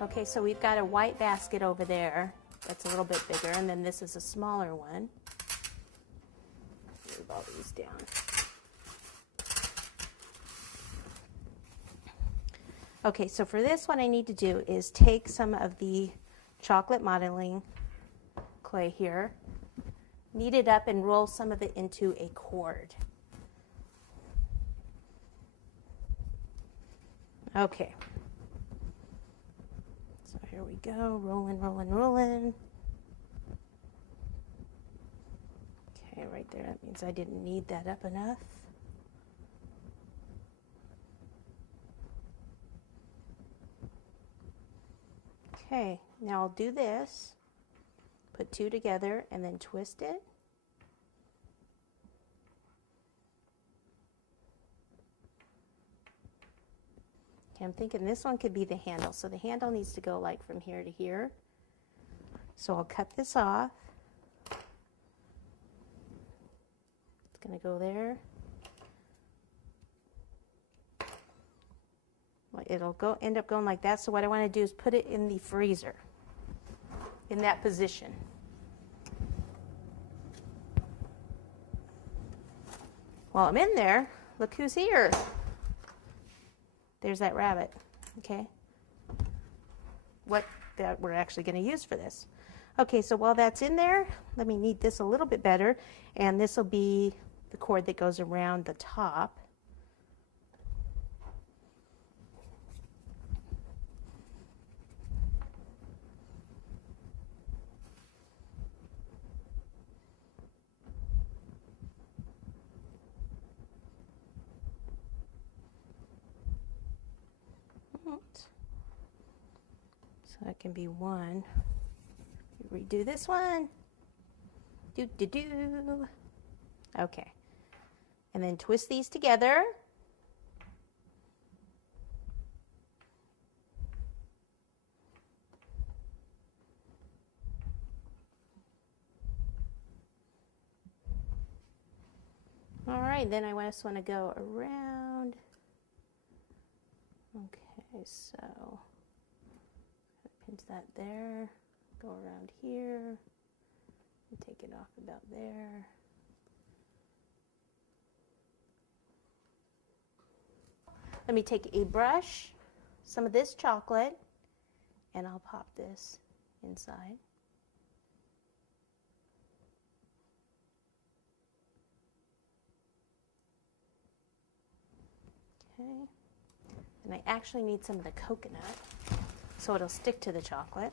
Okay, so we've got a white basket over there that's a little bit bigger, and then this is a smaller one. Move all these down. Okay, so for this, what I need to do is take some of the chocolate modeling clay here, knead it up, and roll some of it into a cord. Okay. So here we go, rolling, rolling, rolling. Okay, right there, that means I didn't knead that up enough. Okay, now I'll do this, put two together and then twist it. Okay, I'm thinking this one could be the handle. So the handle needs to go like from here to here. So I'll cut this off. It's going to go there. It'll end up going like that. So what I want to do is put it in the freezer, in that position. While I'm in there, look who's here. There's that rabbit, okay? What that we're actually going to use for this. Okay, so while that's in there, let me knead this a little bit better, and this will be the cord that goes around the top. So that can be one. Redo this one. Do. Okay. And then twist these together. All right, then I just want to go around. Okay, so pinch that there, go around here, and take it off about there. Let me take a brush, some of this chocolate, and I'll pop this inside. Okay. And I actually need some of the coconut, so it'll stick to the chocolate.